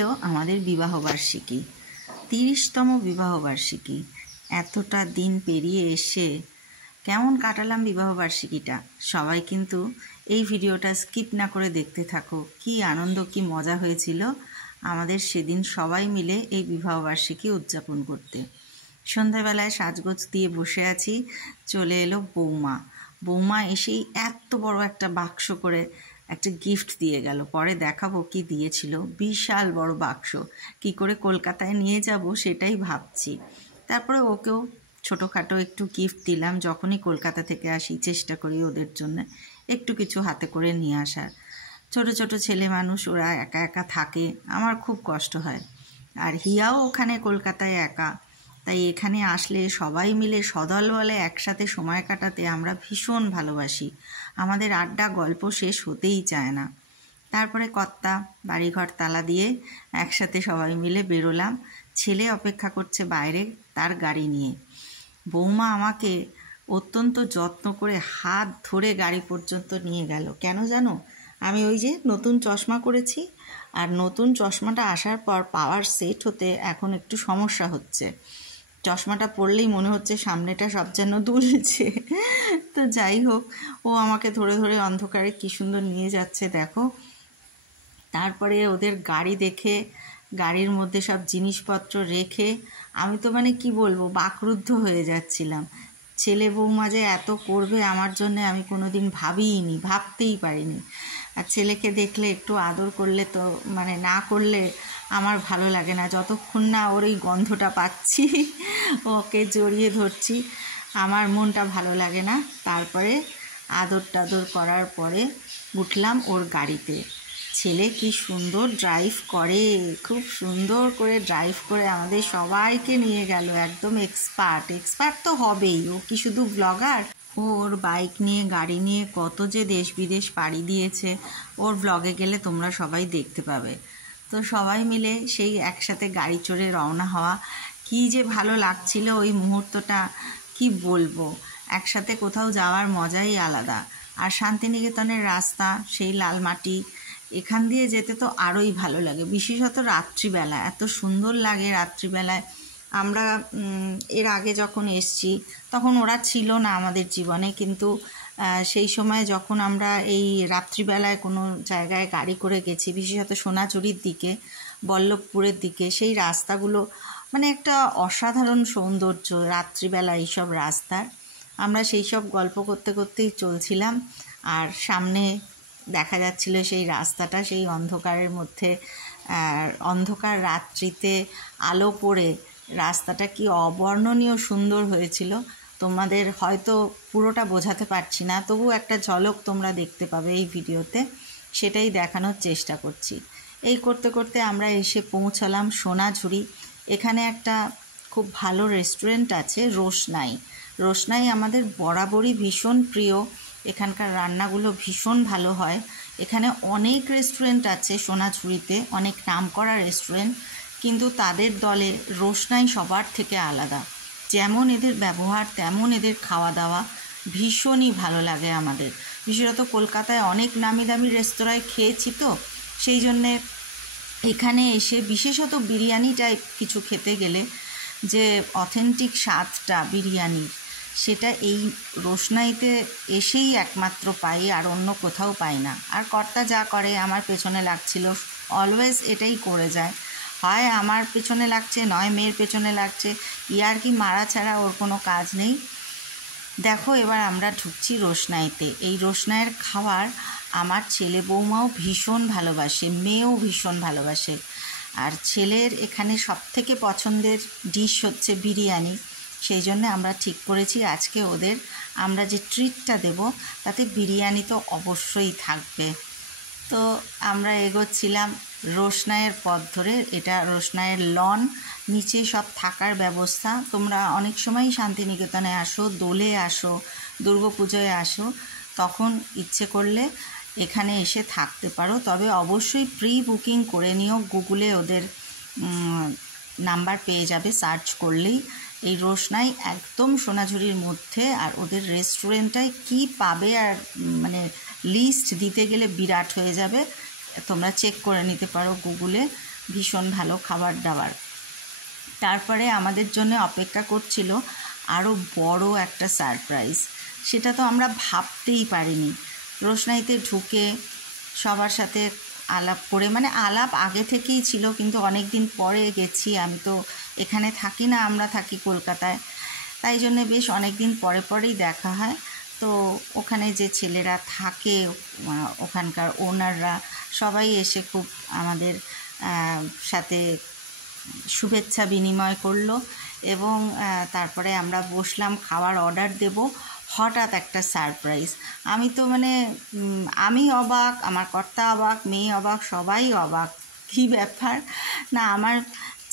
ছিল আমাদের বিবাহবার্ষিকী, 30তম বিবাহবার্ষিকী। এতটা দিন পেরিয়ে এসে কেমন কাটালাম বিবাহবার্ষিকীটা, সবাই কিন্তু এই ভিডিওটা স্কিপ না করে দেখতে থাকো। কি আনন্দ, কি মজা হয়েছিল আমাদের সেদিন সবাই মিলে এই বিবাহবার্ষিকী উদযাপন করতে। সন্ধ্যাবেলায় সাজগোজ দিয়ে বসে আছি, চলে এলো বৌমা এসেই এত বড় একটা বাক্স করে একটা গিফট দিয়ে গেল। পরে দেখাবো কি দিয়েছিল, বিশাল বড় বাক্স। কি করে কলকাতায় নিয়ে যাব সেটাই ভাবছি। তারপরে ওকেও ছোটোখাটো একটু গিফট দিলাম। যখনই কলকাতা থেকে আসি চেষ্টা করি ওদের জন্য একটু কিছু হাতে করে নিয়ে আসার। ছোট ছোট ছেলে মানুষ, ওরা একা একা থাকে, আমার খুব কষ্ট হয়। আর হিয়াও ওখানে কলকাতায় একা, তাই এখানে আসলে সবাই মিলে সদল বলে একসাথে সময় কাটাতে আমরা ভীষণ ভালোবাসি। আমাদের আড্ডা গল্প শেষ হতেই চায় না। তারপরে কর্তা বাড়িঘর তালা দিয়ে একসাথে সবাই মিলে বেরোলাম। ছেলে অপেক্ষা করছে বাইরে তার গাড়ি নিয়ে। বৌমা আমাকে অত্যন্ত যত্ন করে হাত ধরে গাড়ি পর্যন্ত নিয়ে গেল। কেন জানো? আমি ওই যে নতুন চশমা করেছি, আর নতুন চশমাটা আসার পর পাওয়ার সেট হতে এখন একটু সমস্যা হচ্ছে। চশমাটা পরলেই মনে হচ্ছে সামনেটা সব যেন দুলছে। তো যাই হোক, ও আমাকে ধরে ধরে অন্ধকারে কী সুন্দর নিয়ে যাচ্ছে দেখো। তারপরে ওদের গাড়ি দেখে, গাড়ির মধ্যে সব জিনিসপত্র রেখে আমি তো কি বলবো, বাকরুদ্ধ হয়ে যাচ্ছিলাম। ছেলে বৌমা যে এত করবে আমার জন্য আমি কোনো দিন ভাবিইনি, ভাবতেই পারিনি। আর ছেলেকে দেখলে একটু আদর করলে তো না করলে আমার ভালো লাগে না। যতক্ষণ না ওর এই গন্ধটা পাচ্ছি, ওকে জড়িয়ে ধরছি, আমার মনটা ভালো লাগে না। তারপরে আদর টাদর করার পরে উঠলাম ওর গাড়িতে। ছেলে কি সুন্দর ড্রাইভ করে, খুব সুন্দর করে ড্রাইভ করে আমাদের সবাইকে নিয়ে গেল। একদম এক্সপার্ট তো হবেই, ও কি শুধু ব্লগার। ওর বাইক নিয়ে, গাড়ি নিয়ে কত যে দেশ বিদেশ পাড়ি দিয়েছে, ওর ব্লগে গেলে তোমরা সবাই দেখতে পাবে। তো সবাই মিলে সেই একসাথে গাড়ি চড়ে রওনা হওয়া, কি যে ভালো লাগছিল ওই মুহূর্তটা, কি বলবো। একসাথে কোথাও যাওয়ার মজাই আলাদা। আর শান্তিনিকেতনের রাস্তা, সেই লাল মাটি, এখান দিয়ে যেতে তো আরোই ভালো লাগে। বিশেষত রাত্রিবেলা এত সুন্দর লাগে। রাত্রিবেলায় আমরা এর আগে যখন এসছি তখন ওরা ছিল না আমাদের জীবনে, কিন্তু সেই সময় যখন আমরা এই রাত্রিবেলায় কোনো জায়গায় গাড়ি করে গেছি, বিশেষত সোনাঝুরির দিকে, বল্লভপুরের দিকে, সেই রাস্তাগুলো একটা অসাধারণ সৌন্দর্য রাত্রিবেলা এইসব রাস্তার। আমরা সেই সব গল্প করতে করতেই চলছিলাম, আর সামনে দেখা যাচ্ছিল সেই রাস্তাটা, সেই অন্ধকারের মধ্যে, অন্ধকার রাত্রিতে আলো পড়ে রাস্তাটা কি অবর্ণনীয় সুন্দর হয়েছিল। তোমাদের হয়তো পুরোটা বোঝাতে পারছি না, তবু একটা ঝলক তোমরা দেখতে পাবে এই ভিডিওতে, সেটাই দেখানোর চেষ্টা করছি। এই করতে করতে আমরা এসে পৌঁছালাম সোনাঝুরি। এখানে একটা খুব ভালো রেস্টুরেন্ট আছে, রোশনাই আমাদের বরাবরই ভীষণ প্রিয়। এখানকার রান্নাগুলো ভীষণ ভালো হয়। এখানে অনেক রেস্টুরেন্ট আছে সোনাঝুরিতে, অনেক নামকরা রেস্টুরেন্ট, কিন্তু তাদের দলে রোশনাই সবার থেকে আলাদা। যেমন এদের ব্যবহার তেমন এদের খাওয়া দাওয়া ভীষণই ভালো লাগে আমাদের। বিশেষত কলকাতায় অনেক নামি দামি রেস্তোরাঁয় খেয়েছি, তো সেই জন্যে এখানে এসে বিশেষত বিরিয়ানি টাইপ কিছু খেতে গেলে যে অথেন্টিক স্বাদটা বিরিয়ানির, সেটা এই রোশনাইতে এসেই একমাত্র পাই, আর অন্য কোথাও পাই না। আর কর্তা যা করে, আমার পেছনে লাগছিল, অলওয়েজ এটাই করে যায়। হয় আমার পেছনে লাগছে, নয় মেয়ের পেছনে লাগছে, ইয়ার কি মারা ছাড়া ওর কোনো কাজ নেই। দেখো এবার আমরা ঢুকছি রোশনাইতে। এই রোশনাইয়ের খাবার আমার ছেলে বৌমাও ভীষণ ভালোবাসে, মেয়েও ভীষণ ভালোবাসে। আর ছেলের এখানে সবথেকে পছন্দের ডিশ হচ্ছে বিরিয়ানি। সেই জন্য আমরা ঠিক করেছি আজকে ওদের আমরা যে ট্রিটটা দেব তাতে বিরিয়ানি তো অবশ্যই থাকবে। তো আমরা এগোচ্ছিলাম রোশনাইয়ের পথ ধরে। এটা রোশনাইয়ের লন, নিচে সব থাকার ব্যবস্থা। তোমরা অনেক সময়ই শান্তিনিকেতনে আসো, দোলে আসো, দুর্গাপুজোয় আসো, তখন ইচ্ছে করলে এখানে এসে থাকতে পারো। তবে অবশ্যই প্রি বুকিং করে নিও। গুগলে ওদের নাম্বার পেয়ে যাবে, সার্চ করলেই। এই রোশনাই একদম সোনাঝুরির মধ্যে, আর ওদের রেস্টুরেন্টটায় কি পাবে, আর লিস্ট দিতে গেলে বিরাট হয়ে যাবে। তোমরা চেক করে নিতে পারো গুগলে, ভীষণ ভালো খাবার দাবার। তারপরে আমাদের জন্য অপেক্ষা করছিল আরও বড় একটা সারপ্রাইজ, সেটা তো আমরা ভাবতেই পারিনি। রোশনাইতে ঢুকে সবার সাথে আলাপ করে, মানে আলাপ আগে থেকেই ছিল কিন্তু অনেক দিন পরে গেছি, আমি তো এখানে থাকি না, আমরা থাকি কলকাতায়, তাই জন্যে বেশ অনেক দিন পরে পরেই দেখা হয়। তো ওখানে যে ছেলেরা থাকে, ওখানকার ওনাররা সবাই এসে খুব আমাদের সাথে শুভেচ্ছা বিনিময় করলো এবং তারপরে আমরা বসলাম, খাওয়ার অর্ডার দেব। হঠাৎ একটা সারপ্রাইজ। আমি তো মানে আমি অবাক, আমার কর্তা অবাক, মেয়ে অবাক, সবাই অবাক। কী ব্যাপার না, আমার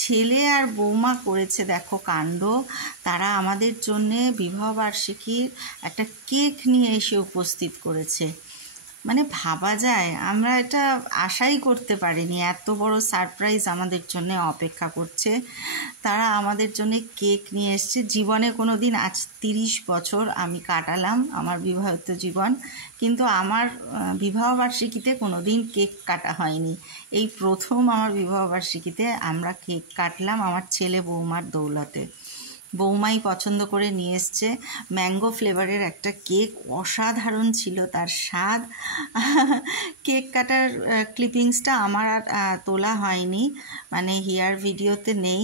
ছেলে আর বৌমা করেছে দেখো কাণ্ড। তারা আমাদের জন্যে বিবাহবার্ষিকীর একটা কেক নিয়ে এসে উপস্থিত করেছে। মানে ভাবা যায়, আমরা এটা আশাই করতে পারিনি, এত বড় সারপ্রাইজ আমাদের জন্য অপেক্ষা করছে। তারা আমাদের জন্য কেক নিয়ে এসছে। জীবনে কোনো দিন, আজ 30 বছর আমি কাটালাম আমার বিবাহিত জীবন, কিন্তু আমার বিবাহবার্ষিকীতে কোনো দিন কেক কাটা হয়নি। এই প্রথম আমার বিবাহবার্ষিকীতে আমরা কেক কাটলাম আমার ছেলে বৌমার দৌলতে। বৌমাই পছন্দ করে নিয়ে এসছে ম্যাঙ্গো ফ্লেভারের একটা কেক, অসাধারণ ছিল তার স্বাদ। কেক কাটার ক্লিপিংসটা আমার আর তোলা হয়নি, মানে হিয়ার ভিডিওতে নেই,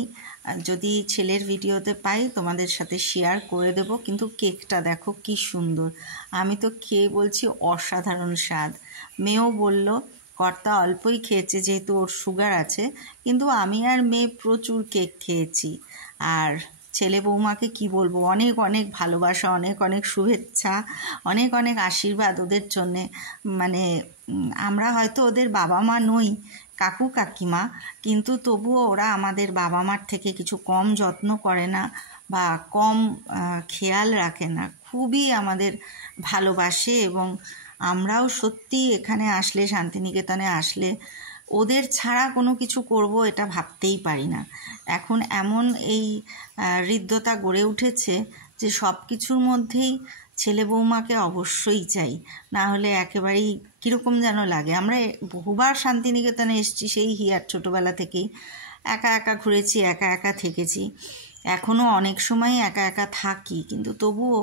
যদি ছেলের ভিডিওতে পাই তোমাদের সাথে শেয়ার করে দেব। কিন্তু কেকটা দেখো কি সুন্দর, আমি তো খেয়ে বলছি অসাধারণ স্বাদ। মেয়েও বলল, কর্তা অল্পই খেয়েছে যেহেতু ওর সুগার আছে, কিন্তু আমি আর মেয়ে প্রচুর কেক খেয়েছি। আর ছেলে বৌমাকে কি বলবো, অনেক অনেক ভালোবাসা, অনেক অনেক শুভেচ্ছা, অনেক অনেক আশীর্বাদ ওদের জন্যে। মানে আমরা হয়তো ওদের বাবা মা নই, কাকু কাকিমা, কিন্তু তবুও ওরা আমাদের বাবা মার থেকে কিছু কম যত্ন করে না বা কম খেয়াল রাখে না, খুবই আমাদের ভালোবাসে। এবং আমরাও সত্যি এখানে আসলে, শান্তিনিকেতনে আসলে ওদের ছাড়া কোনো কিছু করব এটা ভাবতেই পারি না। এখন এমন এই হৃদ্যতা গড়ে উঠেছে যে সব কিছুর মধ্যেই ছেলে বৌমাকে অবশ্যই চাই, না হলে একেবারেই কীরকম যেন লাগে। আমরা বহুবার শান্তিনিকেতনে এসেছি, সেই হিয়ার ছোটোবেলা থেকেই একা একা ঘুরেছি, একা একা থেকেছি, এখনও অনেক সময় একা একা থাকি, কিন্তু তবুও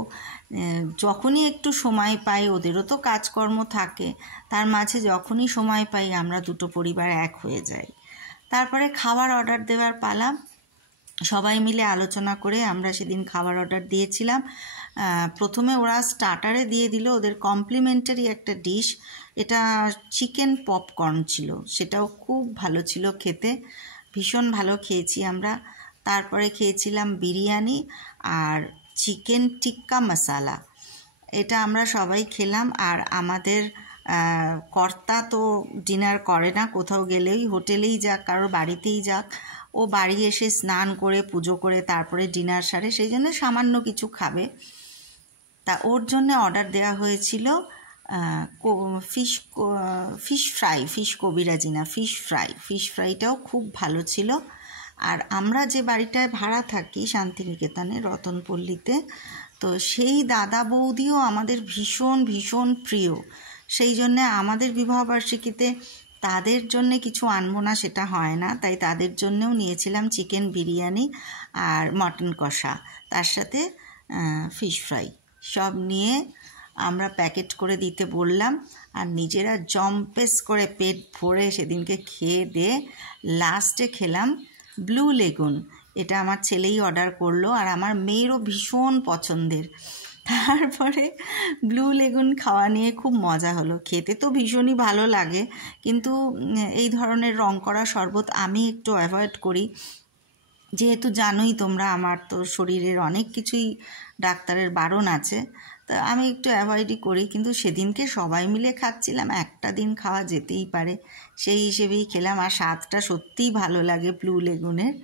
যখনই একটু সময় পাই, ওদেরও তো কাজকর্ম থাকে, তার মাঝে যখনই সময় পাই আমরা দুটো পরিবার এক হয়ে যাই। তারপরে খাবার অর্ডার দেওয়ার পালা, সবাই মিলে আলোচনা করে আমরা সেদিন খাবার অর্ডার দিয়েছিলাম। প্রথমে ওরা স্টার্টারে দিয়ে দিল ওদের কমপ্লিমেন্টারি একটা ডিশ, এটা চিকেন পপকর্ন ছিল, সেটাও খুব ভালো ছিল খেতে, ভীষণ ভালো খেয়েছি আমরা। তারপরে খেয়েছিলাম বিরিয়ানি আর চিকেন টিক্কা মশালা, এটা আমরা সবাই খেলাম। আর আমাদের কর্তা তো ডিনার করে না, কোথাও গেলেই হোটেলেই যাক, কারোর বাড়িতেই যাক, ও বাড়ি এসে স্নান করে পুজো করে তারপরে ডিনার সারে, সেই জন্য সামান্য কিছু খাবে। তা ওর জন্য অর্ডার দেওয়া হয়েছিল ফিশ ফ্রাই, ফিশ কবিরাজি না, ফিশ ফ্রাইটাও খুব ভালো ছিল। আর আমরা যে বাড়িটায় ভাড়া থাকি শান্তিনিকেতনে রতনপল্লীতে, তো সেই দাদা বৌদিও আমাদের ভীষণ ভীষণ প্রিয়, সেই জন্যে আমাদের বিবাহবার্ষিকীতে তাদের জন্যে কিছু আনবো না সেটা হয় না, তাই তাদের জন্যেও নিয়েছিলাম চিকেন বিরিয়ানি আর মটন কষা, তার সাথে ফিশ ফ্রাই, সব নিয়ে আমরা প্যাকেট করে দিতে বললাম। আর নিজেরা জম্পেস করে পেট ভরে সেদিনকে খেয়ে দিয়ে লাস্টে খেলাম ব্লু লেগুন, এটা আমার ছেলেই অর্ডার করলো আর আমার মেয়েরও ভীষণ পছন্দের। তারপরে ব্লু লেগুন খাওয়া নিয়ে খুব মজা হলো, খেতে তো ভীষণই ভালো লাগে, কিন্তু এই ধরনের রং করা শরবত আমি একটু অ্যাভয়েড করি, যেহেতু জানোই তোমরা আমার তো শরীরের অনেক কিছুই ডাক্তারের বারণ আছে, তা আমি একটু অ্যাভয়েডই করি। কিন্তু সেদিনকে সবাই মিলে খাচ্ছিলাম, একটা দিন খাওয়া যেতেই পারে, সেই হিসেবেই খেলাম। আর স্বাদটা সত্যিই ভালো লাগে ব্লু লেগুনের।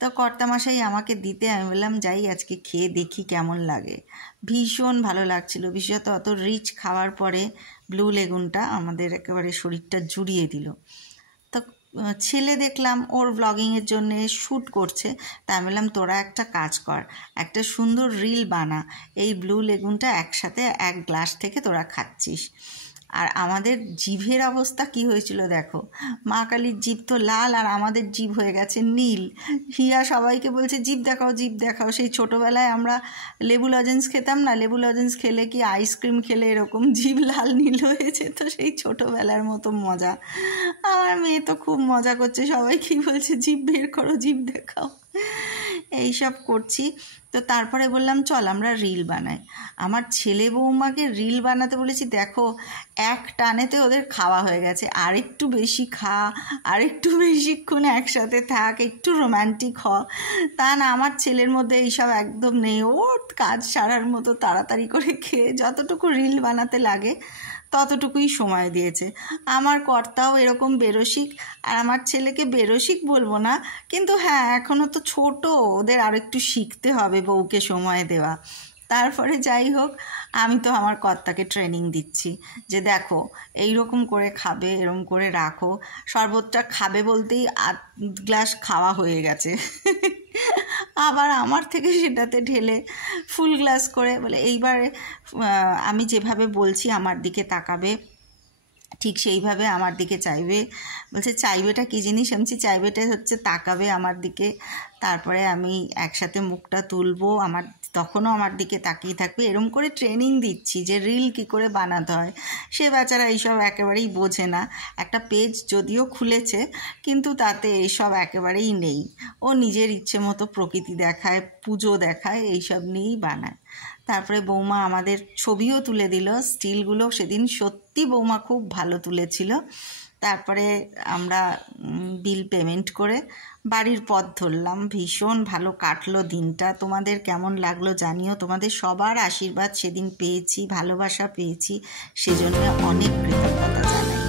তো কর্তামশাই আমাকে দিতে, আমি বললাম যাই আজকে খেয়ে দেখি কেমন লাগে। ভীষণ ভালো লাগছিল, বিশেষত অত রিচ খাওয়ার পরে ব্লু লেগুনটা আমাদের একেবারে শরীরটা জুড়িয়ে দিল। তো ছেলে দেখলাম ওর ব্লগিংয়ের জন্যে শ্যুট করছে, তাই আমি বললাম তোরা একটা কাজ কর, একটা সুন্দর রিল বানা, এই ব্লু লেগুনটা একসাথে এক গ্লাস থেকে তোরা খাচ্ছিস। আর আমাদের জিভের অবস্থা কি হয়েছিল দেখো, মা কালীর জিভ তো লাল আর আমাদের জিভ হয়ে গেছে নীল। হিয়া সবাইকে বলছে জিভ দেখাও জিভ দেখাও। সেই ছোটোবেলায় আমরা লেবু লজেন্স খেতাম না, লেবু লজেন্স খেলে কি আইসক্রিম খেলে এরকম জিভ লাল নীল হয়েছে, তো সেই ছোটোবেলার মতো মজা। আমার মেয়ে তো খুব মজা করছে, সবাই কি বলছে জিভ বের করো জিভ দেখাও, এইসব করছি। তো তারপরে বললাম চল আমরা রিল বানাই। আমার ছেলে বৌমাকে রিল বানাতে বলেছি, দেখো এক টানেতে ওদের খাওয়া হয়ে গেছে, আর একটু বেশি খা, আর একটু বেশিক্ষণ একসাথে থাক, একটু রোম্যান্টিক হ। তা না, আমার ছেলের মধ্যে এইসব একদম নেই। ওর কাজ সারার মতো তাড়াতাড়ি করে খেয়ে যতটুকু রিল বানাতে লাগে ততটুকুই সময় দিয়েছে। আমার কর্তাও এরকম বেরসিক, আর আমার ছেলেকে বেরসিক বলবো না, কিন্তু হ্যাঁ এখনও তো ছোট, ওদের আর একটু শিখতে হবে বউকে সময় দেওয়া। তারপরে যাই হোক, আমি তো আমার কর্তাকে ট্রেনিং দিচ্ছি যে দেখো এইরকম করে খাবে, এরকম করে রাখো। শরবতটা খাবে বলতেই আধ গ্লাস খাওয়া হয়ে গেছে, আবার আমার থেকে সেটাতে ঢেলে ফুল গ্লাস করে বলে এইবারে আমি যেভাবে বলছি আমার দিকে তাকাবে, ঠিক সেইভাবে আমার দিকে চাইবে। বলছে চাইবেটা কী জিনিস? আমি চাইবেটা হচ্ছে তাকাবে আমার দিকে, তারপরে আমি একসাথে মুখটা তুলবো, আমার তখনও আমার দিকে তাকিয়ে থাকবে। এরম করে ট্রেনিং দিচ্ছি যে রিল কী করে বানাতে হয়। সে বেচারা এইসব একেবারেই বোঝে না। একটা পেজ যদিও খুলেছে, কিন্তু তাতে এইসব একেবারেই নেই। ও নিজের ইচ্ছে মতো প্রকৃতি দেখায়, পুজো দেখায়, এইসব নিয়েই বানায়। তারপরে বৌমা আমাদের ছবিও তুলে দিল, স্টিলগুলো সেদিন সত্যি বৌমা খুব ভালো তুলেছিল। তারপরে আমরা বিল পেমেন্ট করে বাড়ির পথ ধরলাম। ভীষণ ভালো কাটলো দিনটা। তোমাদের কেমন লাগলো জানিও। তোমাদের সবার আশীর্বাদ সেদিন পেয়েছি, ভালোবাসা পেয়েছি, সেজন্য অনেক কৃতজ্ঞতা জানাই।